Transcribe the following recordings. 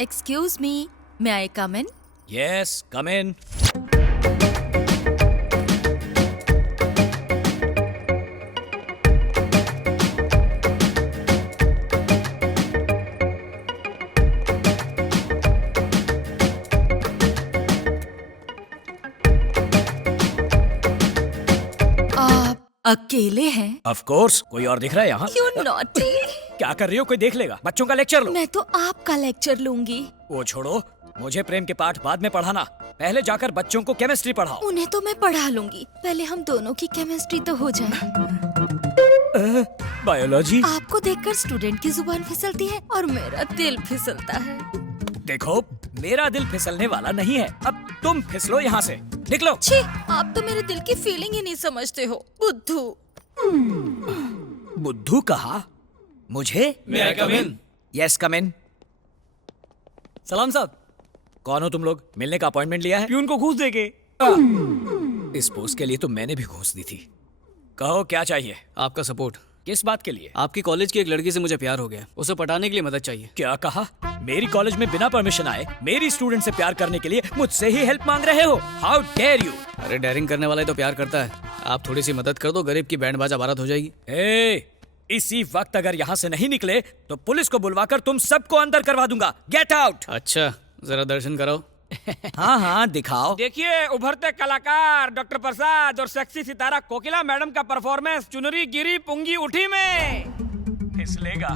Excuse me, may I come in? Yes, come in. आप अकेले हैं? Of course, कोई और दिख रहा है यहाँ? You naughty! क्या कर रही हो? कोई देख लेगा। बच्चों का लेक्चर लो। मैं तो आपका लेक्चर लूंगी। वो छोड़ो, मुझे प्रेम के पाठ बाद में पढ़ाना। पहले जाकर बच्चों को केमिस्ट्री पढ़ाओ। उन्हें तो मैं पढ़ा लूंगी, पहले हम दोनों की केमिस्ट्री तो हो जाए। बायोलॉजी? आपको देखकर स्टूडेंट की जुबान फिसलती है और मेरा दिल फिसलता है। देखो, मेरा दिल फिसलने वाला नहीं है। अब तुम फिसलो यहाँ से। निकलो। छी, आप तो मेरे दिल की फीलिंग ही नहीं समझते हो, बुद्धू। बुद्धू कहा? मुझे? May I come in? Yes, come in. सलाम साहब। कौन हो तुम लोग? मिलने का अपॉइंटमेंट लिया है? प्यून को घूस देके। इस पोस्ट के लिए तो मैंने भी घूस दी थी। कहो क्या चाहिए? आपका सपोर्ट। किस बात के लिए? आपकी कॉलेज की एक लड़की से मुझे प्यार हो गया, उसे पटाने के लिए मदद चाहिए। क्या कहा? मेरी कॉलेज में बिना परमिशन आए मेरी स्टूडेंट से प्यार करने के लिए मुझसे ही हेल्प मांग रहे हो? How dare you! अरे डेयरिंग करने वाला ही तो प्यार करता है। आप थोड़ी सी मदद कर दो, गरीब की बैंड बाजा बारात हो जाएगी। इसी वक्त अगर यहाँ से नहीं निकले तो पुलिस को बुलवाकर तुम सबको अंदर करवा दूंगा। Get out! अच्छा, जरा दर्शन कराओ। हाँ हाँ, दिखाओ। देखिए, उभरते कलाकार डॉक्टर प्रसाद और सेक्सी सितारा कोकिला मैडम का परफॉर्मेंस चुनरी गिरी पुंगी उठी में। फिसलेगा,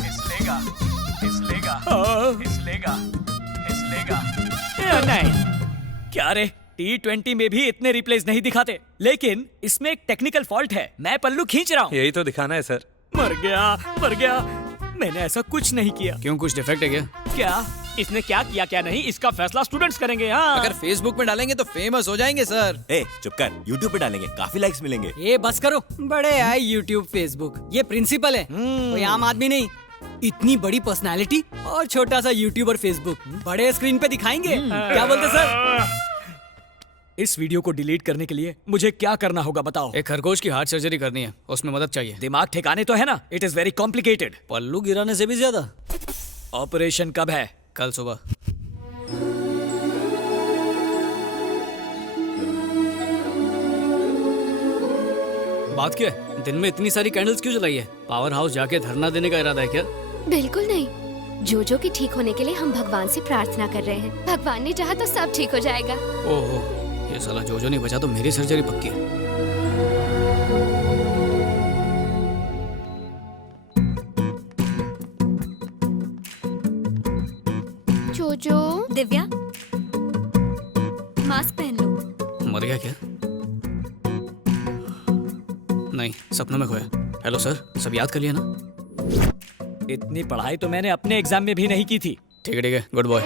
फिसलेगा, फिसलेगा, फिसलेगा, फिसलेगा। नहीं, क्या रे? T20 में भी इतने रिप्लेस नहीं दिखाते, लेकिन इसमें एक टेक्निकल फॉल्ट है। मैं पल्लू खींच रहा हूँ। यही तो दिखाना है सर। मर गया, मर गया। मैंने ऐसा कुछ नहीं किया। क्यों, कुछ डिफेक्ट है क्या? क्या? इसने क्या किया क्या नहीं, इसका फैसला स्टूडेंट्स करेंगे। हाँ, अगर फेसबुक में डालेंगे तो फेमस हो जाएंगे सर। ए चुप कर, यूट्यूब पे डालेंगे, काफी लाइक्स मिलेंगे। ये बस करो, बड़े आए यूट्यूब फेसबुक। ये प्रिंसिपल है, कोई आम आदमी नहीं। इतनी बड़ी पर्सनालिटी और छोटा सा यूट्यूब और फेसबुक बड़े स्क्रीन पे दिखाएंगे। क्या बोलते सर? इस वीडियो को डिलीट करने के लिए मुझे क्या करना होगा बताओ? एक खरगोश की हार्ट सर्जरी करनी है, उसमें मदद चाहिए। दिमाग ठिकाने तो है ना? It is very complicated. पल्लू गिराने से भी ज्यादा। ऑपरेशन कब है? कल सुबह। बात क्या है? दिन में इतनी सारी कैंडल्स क्यों जलाई है? पावर हाउस जाके धरना देने का इरादा है क्या? बिल्कुल नहीं। जोजो के ठीक होने के लिए हम भगवान से प्रार्थना कर रहे हैं। भगवान ने चाहा तो सब ठीक हो जाएगा। ओहो, ये साला जोजो नहीं बचा तो मेरी सर्जरी पक्की है। जोजो, दिव्या, मास्क पहन लो। मर गया क्या? नहीं, सपनों में खोया। हेलो सर, सब याद कर लिया ना? इतनी पढ़ाई तो मैंने अपने एग्जाम में भी नहीं की थी। ठीक है, गुड बॉय।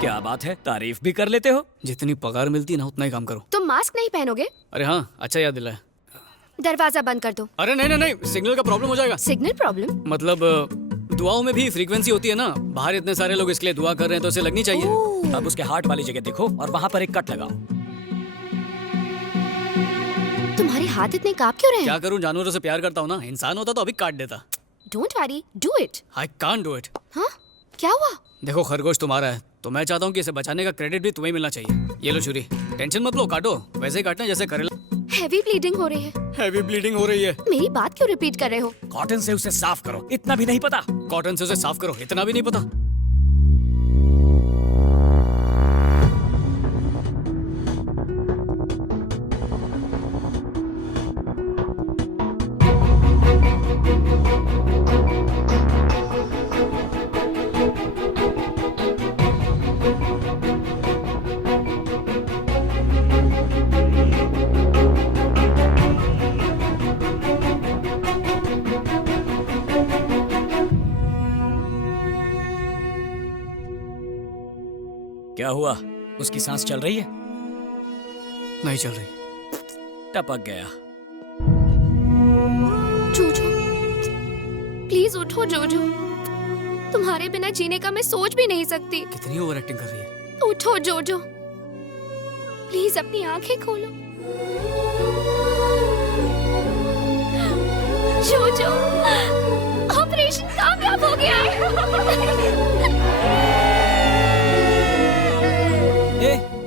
क्या बात है, तारीफ भी कर लेते हो। जितनी पगार मिलती है ना, उतना ही काम करो। तुम मास्क नहीं पहनोगे? अरे हाँ, अच्छा याद दिलाया। दरवाजा बंद कर दो। अरे नहीं नहीं नहीं, सिग्नल का प्रॉब्लम हो जाएगा। Signal problem? मतलब दुआओं में भी फ्रीक्वेंसी होती है ना। बाहर इतने सारे लोग इसके लिए दुआ कर रहे हैं तो इसे लगनी चाहिए। अब उसके हार्ट वाली जगह देखो और वहाँ पर एक कट लगाओ। तुम्हारे हाथ इतने कांप क्यों रहे हैं? क्या करूं, जानवरों से प्यार करता हूं ना। इंसान होता तो अभी काट देता। Don't worry, do it. I can't do it. हाँ, क्या हुआ? देखो, खरगोश तुम्हारा है तो मैं चाहता हूँ कि इसे बचाने का क्रेडिट भी तुम्हें मिलना चाहिए। ये लो छुरी, टेंशन मत लो, काटो। वैसे ही काटना जैसे करेला। हैवी ब्लीडिंग हो रही है। हैवी ब्लीडिंग हो रही है? मेरी बात क्यों रिपीट कर रहे हो? कॉटन से उसे साफ करो, इतना भी नहीं पता? कॉटन से उसे साफ करो, इतना भी नहीं पता? क्या हुआ? उसकी सांस चल रही है? नहीं चल रही। टपक गया। जोजो, प्लीज उठो जोजो। तुम्हारे बिना जीने का मैं सोच भी नहीं सकती। कितनी ओवर एक्टिंग कर रही है। उठो जोजो, प्लीज अपनी आंखें खोलो। जोजो, ऑपरेशन कामयाब हो गया है।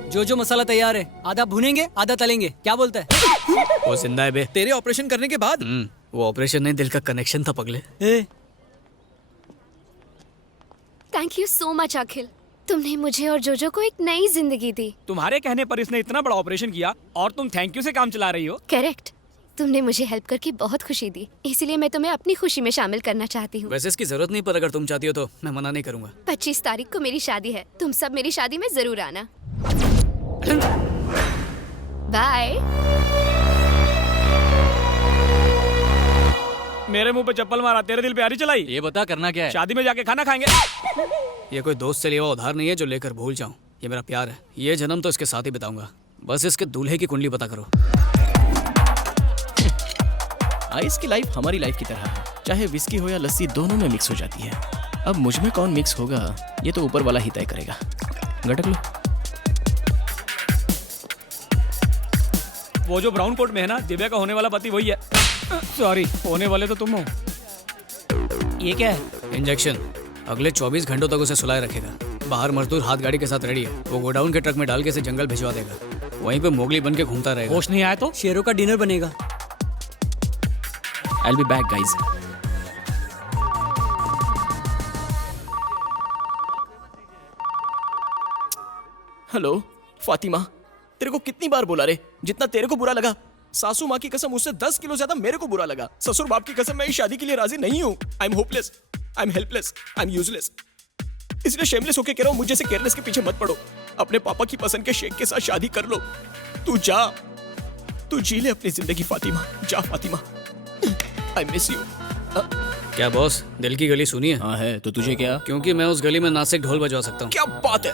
जो मसाला तैयार है, आधा भुनेंगे आधा तलेंगे, क्या बोलता है? वो जिंदा है बे। तेरे ऑपरेशन करने के बाद वो ऑपरेशन नहीं, दिल का कनेक्शन था पगले। थैंक यू सो मच अखिल, तुमने मुझे और जोजो को एक नई जिंदगी दी। तुम्हारे कहने पर इसने इतना बड़ा ऑपरेशन किया और तुम थैंक यू से काम चला रही हो। करेक्ट, तुमने मुझे हेल्प करके बहुत खुशी दी, इसलिए मैं तुम्हें अपनी खुशी में शामिल करना चाहती हूँ। वैसे इसकी जरूरत नहीं, पर अगर तुम चाहती हो तो मैं मना नहीं करूंगा। 25 तारीख को मेरी शादी है, तुम सब मेरी शादी में जरूर आना। बाय। मेरे मुंह पे चप्पल मारा, तेरे दिल पे आरी चलाई। ये बता करना क्या है? शादी में जाके खाना खाएंगे। ये कोई दोस्त से लिया हुआ उधार नहीं है जो लेकर भूल जाऊं। ये मेरा प्यार है, ये जन्म तो इसके साथ ही बिताऊंगा। बस इसके दूल्हे की कुंडली पता करो। आइस की लाइफ हमारी लाइफ की तरह है, चाहे विस्की हो या लस्सी दोनों में मिक्स हो जाती है। अब मुझ में कौन मिक्स होगा ये तो ऊपर वाला ही तय करेगा। गटक लो। वो जो ब्राउन कोट में है ना, दिव्या का होने वाला पति वही है। सॉरी, होने वाले तो तुम हो। ये क्या है? इंजेक्शन। अगले 24 घंटों तक उसे सुलाए रखेगा। बाहर मजदूर हाथ गाड़ी के साथ रेडी है, वो गोडाउन के ट्रक में डाल के इसे जंगल भिजवा देगा। वहीं पे मोगली बन के घूमता रहेगा। होश नहीं आया तो शेरों का डिनर बनेगा। I'll be back, guys. Hello Fatima, तेरे को कितनी बार बोला रे, जितना तेरे को बुरा लगा सासू माँ की कसम उससे 10 किलो ज्यादा मेरे को बुरा लगा। ससुर बाप की कसम मैं इस शादी के लिए राजी नहीं हूँ। I am hopeless, I am helpless, I am useless. इसलिए शेमलेस होके कह रहा हूँ, मुझे से केयरलेस के पीछे मत पड़ो। अपने पापा की पसंद के शेख के साथ शादी कर लो। तू जा, तू जी ले अपनी जिंदगी फातिमा। जा फातिमा, आई मिस यू। क्या बॉस, दिल की गली सुनी है? हाँ है, तो तुझे क्या? क्योंकि मैं उस गली में नासिक ढोल बजवा सकता हूँ। क्या बात है।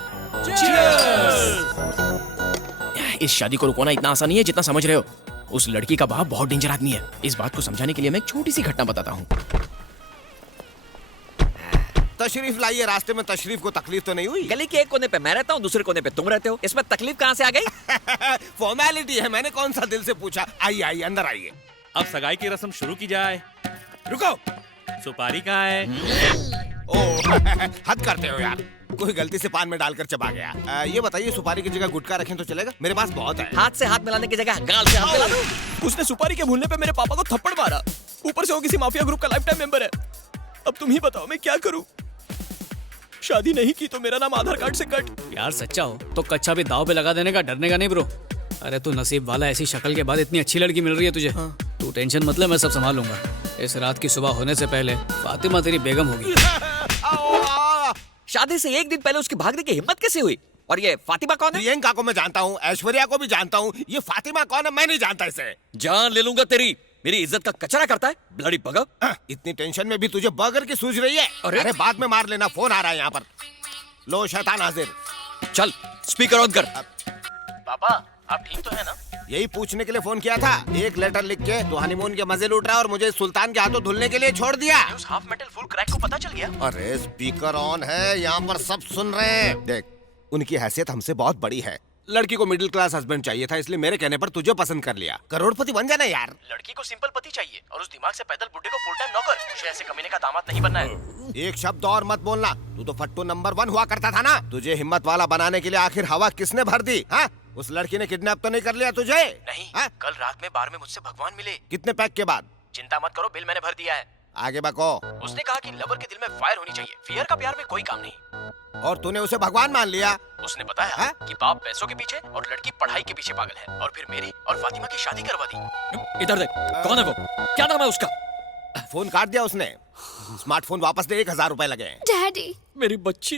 इस शादी को रुकवाना इतना आसान नहीं है जितना समझ रहे हो। उस लड़की का बाप बहुत डेंजर आदमी है। इस बात को समझाने के लिए मैं एक छोटी सी घटना बताता हूँ। तशरीफ लाइए। रास्ते में तशरीफ को तकलीफ तो नहीं हुई? गली के एक कोने पे मैं रहता हूँ, दूसरे कोने पे तुम रहते हो, इसमें तकलीफ कहाँ से आ गई? फॉर्मेलिटी है, मैंने कौन सा दिल से पूछा। आइए आइए अंदर आइए। अब सगाई की रस्म शुरू की जाए। रुको, सुपारी कहाँ है? ओ हद करते हो यार, कोई गलती से पान में डालकर चबा गया। ये बताइए, सुपारी की जगह गुटखा रखें तो चलेगा? मेरे पास बहुत है। हाथ से हाथ मिलाने की जगह गाल से हाथ मिला दो। उसने सुपारी के भूलने पे मेरे पापा को थप्पड़ मारा, ऊपर से वो किसी माफिया ग्रुप का लाइफ टाइम मेंबर है। अब तुम ही बताओ मैं क्या करूं? शादी नहीं की तो मेरा नाम आधार कार्ड से कट। यार सच्चा हो तो कच्चा भी दाव पे लगा देने का, डरने का नहीं ब्रो। अरे तू नसीब वाला, ऐसी शक्ल के बाद इतनी अच्छी लड़की मिल रही है तुझे। तू टेंशन मत ले, मैं सब संभाल लूंगा। इस रात की सुबह होने से पहले फातिमा तेरी बेगम होगी। शादी से एक दिन पहले उसकी भागने की हिम्मत कैसे हुई? और ये फातिमा कौन है? प्रियंका को मैं जानता हूँ, ऐश्वर्या को भी जानता हूँ, ये फातिमा कौन है मैं नहीं जानता इसे। जान ले लूंगा तेरी। मेरी इज्जत का कचरा करता है, ब्लडी बगर। इतनी टेंशन में भी तुझे बर्गर की सूझ रही है? अरे बाद में मार लेना, फोन आ रहा है यहाँ पर। लो शैतान हाजिर। चल स्पीकर ऑन कर। पापा आप ठीक तो है ना? यही पूछने के लिए फोन किया था। एक लेटर लिख के तो हनीमून के मजे लूट रहा और मुझे सुल्तान के हाथों धुलने के लिए छोड़ दिया। उस हाफ मेटल फुल क्रैक को पता चल गया? अरे स्पीकर ऑन है, यहाँ पर सब सुन रहे हैं। देख, उनकी हैसियत हमसे बहुत बड़ी है। लड़की को मिडिल क्लास हस्बैंड चाहिए था, इसलिए मेरे कहने पर तुझे पसंद कर लिया। करोड़पति बन जाना यार। लड़की को सिंपल पति चाहिए और उस दिमाग से पैदल बुड्ढे को फुल टाइम नौकर। तुझे ऐसे कमीने का दामाद नहीं बनना है। एक शब्द और मत बोलना। तू तो फट्टू नंबर 1 हुआ करता था ना। तुझे हिम्मत वाला बनाने के लिए आखिर हवा किसने भर दी? हाँ, उस लड़की ने किडनैप तो नहीं कर लिया तुझे? नहीं, हाँ? कल रात में बार में मुझसे भगवान मिले। कितने पैक के बाद? चिंता मत करो, बिल मैंने भर दिया है। आगे बको। उसने कहा कि लवर के दिल में फायर होनी चाहिए, फियर का प्यार में कोई काम नहीं। और तूने उसे भगवान मान लिया? उसने बताया हाँ? कि बाप पैसों के पीछे और लड़की पढ़ाई के पीछे पागल है, और फिर मेरी और फातिमा की शादी करवा दी। इधर देख, कौन है वो? क्या नाम है उसका? फोन काट दिया उसने। स्मार्टफोन वापस दे, 1000 रुपए लगे। डैडी, मेरी बच्ची।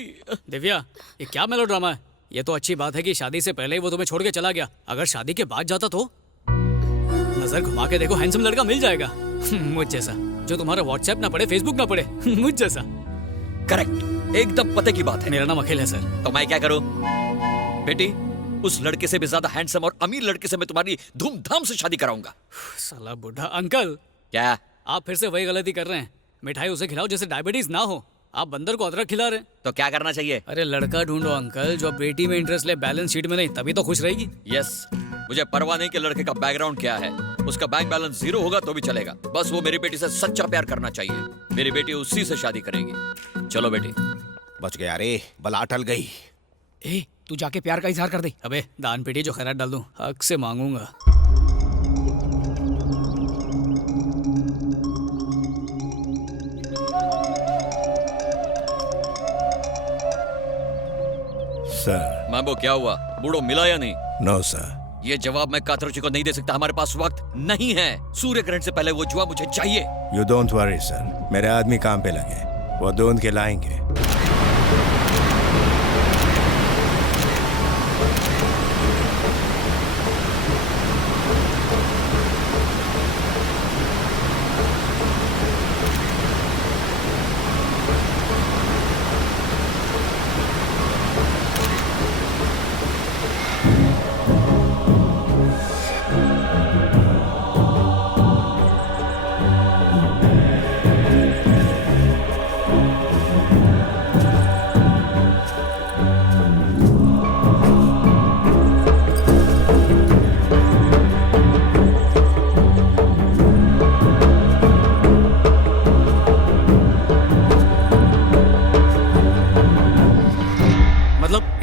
दिव्या, ये क्या मेलोड्रामा है? ये तो अच्छी बात है कि शादी से पहले ही वो तुम्हें छोड़ के चला गया। अगर शादी के बाद जाता तो नजर घुमा के देखो, हैंडसम लड़का मिल जाएगा। मुझ जैसा, जो तुम्हारा व्हाट्सएप ना पढ़े, फेसबुक ना पढ़े। मुझ जैसा। करेक्ट, एकदम पते की बात है। मेरा नाम अखिल है सर। तो मैं क्या करूं? बेटी, उस लड़के से भी ज्यादा हैंडसम और अमीर लड़के से मैं तुम्हारी धूमधाम से शादी कराऊंगा। साला बुढ़ा अंकल। क्या? आप फिर से वही गलती कर रहे हैं। मिठाई उसे खिलाओ जिसे डायबिटीज ना हो। आप बंदर को अदरक खिला रहे हैं। तो क्या करना चाहिए? अरे लड़का ढूंढो अंकल, जो बेटी में इंटरेस्ट ले, बैलेंस शीट में नहीं, तभी तो खुश रहेगी। यस, मुझे परवाह नहीं कि लड़के का बैकग्राउंड क्या है। उसका बैंक बैलेंस 0 होगा तो भी चलेगा। बस वो मेरी बेटी से सच्चा प्यार करना चाहिए। मेरी बेटी उसी से शादी करेगी। चलो बेटी। बच गया रे, बला अटल गई। ए, तू जाके प्यार का इजहार कर दे। अबे दान पेटी जो खैरात डाल दूं, हक से मांगूंगा। सर। मैम्बो क्या हुआ? बूढ़ो मिला या नहीं? No sir. ये जवाब मैं कातरुचि को नहीं दे सकता, हमारे पास वक्त नहीं है। सूर्य ग्रहण से पहले वो जुआ मुझे चाहिए। यू डोंट वरी सर, मेरे आदमी काम पे लगे, वो ढूंढ के लाएंगे।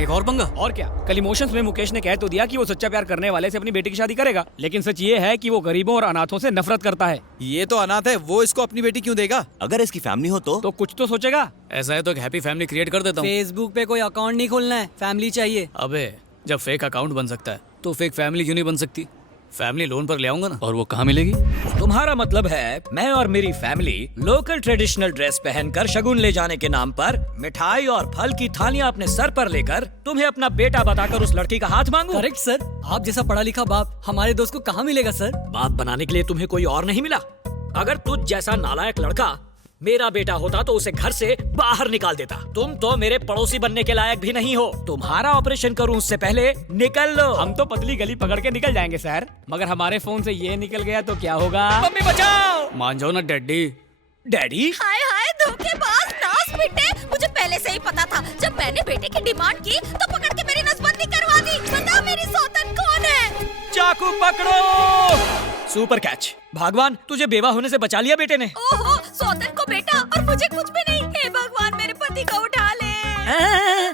एक और पंगा। और क्या, कल इमोशंस में मुकेश ने कह तो दिया कि वो सच्चा प्यार करने वाले से अपनी बेटी की शादी करेगा, लेकिन सच ये है कि वो गरीबों और अनाथों से नफरत करता है। ये तो अनाथ है, वो इसको अपनी बेटी क्यों देगा? अगर इसकी फैमिली हो तो कुछ तो सोचेगा। ऐसा है तो एक हैप्पी फैमिली क्रिएट कर देता हूँ। फेसबुक पे कोई अकाउंट नहीं खोलना है, फैमिली चाहिए। अबे जब फेक अकाउंट बन सकता है तो फेक फैमिली क्यों नहीं बन सकती? फैमिली लोन पर ले आऊंगा ना। और वो कहाँ मिलेगी? तुम्हारा मतलब है मैं और मेरी फैमिली लोकल ट्रेडिशनल ड्रेस पहनकर शगुन ले जाने के नाम पर मिठाई और फल की थालियां अपने सर पर लेकर तुम्हें अपना बेटा बताकर उस लड़की का हाथ मांगू? करेक्ट सर, आप जैसा पढ़ा लिखा बाप हमारे दोस्त को कहाँ मिलेगा सर? बाप बनाने के लिए तुम्हें कोई और नहीं मिला? अगर तुझ जैसा नालायक लड़का मेरा बेटा होता तो उसे घर से बाहर निकाल देता। तुम तो मेरे पड़ोसी बनने के लायक भी नहीं हो। तुम्हारा ऑपरेशन करूं उससे पहले निकल लो। हम तो पतली गली पकड़ के निकल जाएंगे सर, मगर हमारे फोन से ये निकल गया तो क्या होगा? मम्मी बचाओ! मान जाओ ना डैडी। डैडी? हाय हाय धोखेबाज नास बेटे, मुझे पहले से ही पता था। जब मैंने बेटे की डिमांड की तो पकड़ के मेरी नसबंदी करवा दी। बता मेरी सौतन कौन है? चाकू पकड़ो! Super catch. भगवान तुझे बेवा होने से बचा लिया बेटे ने। ओहो, सौतन को बेटा और मुझे कुछ भी नहीं। हे भगवान मेरे पति को उठा ले।